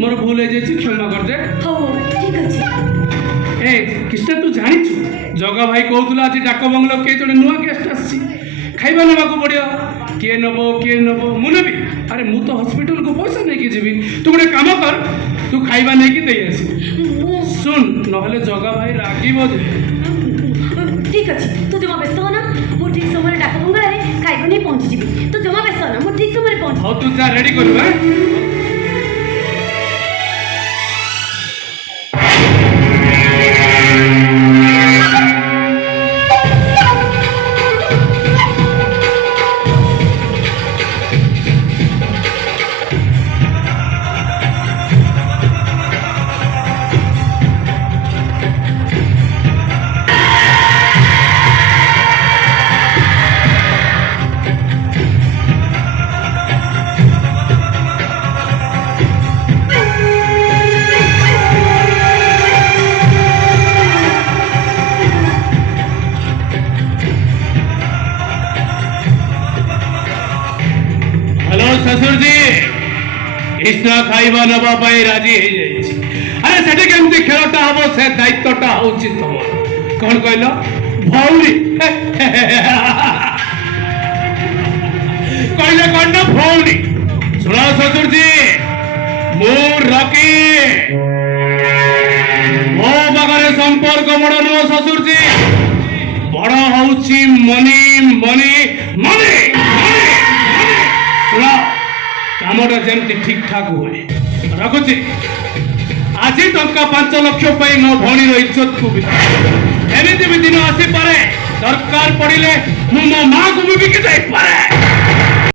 मोर भूल हो जाए क्षमा कर दे। ହଉ ଠିକ ଅଛି। ए कृष्णा तू जानिछु जगा भाई कहूला आज डाक बंगलो के जड़े नुआ गेस्ट आसी खाइबा नवा को पड़ियो किए नबो मु नेबी। अरे मु तो हॉस्पिटल को पैसा नहीं के जीवी तू गोटे काम कर तू खाइबा नहीं की दे आसी सुन नहले जगा भाई रागिबो जे। ठीक ଅଛି ତୁ ଜମା ବ୍ୟସ୍ତ ହ ନା ମୁଁ ଠିକ ସମୟରେ ଡାକ ବଙ୍ଗଳାରେ ଖାଇବା ନେଇ ପହଞ୍ଚି ଯିବି ତୁ ଜମା ବ୍ୟସ୍ତ ହ ନା ମୁଁ ଠିକ ସମୟରେ ପହଞ୍ଚି। हां तू जा रेडी करू। हैं हेलो ससुर जी कृष्णा खाइबा नबा पाई राजी हो जाइए। अरे सेठी केमती खेलटा हम से दायित्वटा होची तुम कौन कहल भौरी कहले कौन ना भौरी। सुनो ससुर जी मु रकी मो बागरे संपर्क बड़ नो ससुर जी बड़ होची मनी मनी मनी कामटा जमती ठीक ठाक हुए रखुची आज टंका 5 लाख मो भौणी इज्जत को भी एमती भी दिन आसी पारे दरकार पड़े मो माँ को भी बिकी जाई पारे।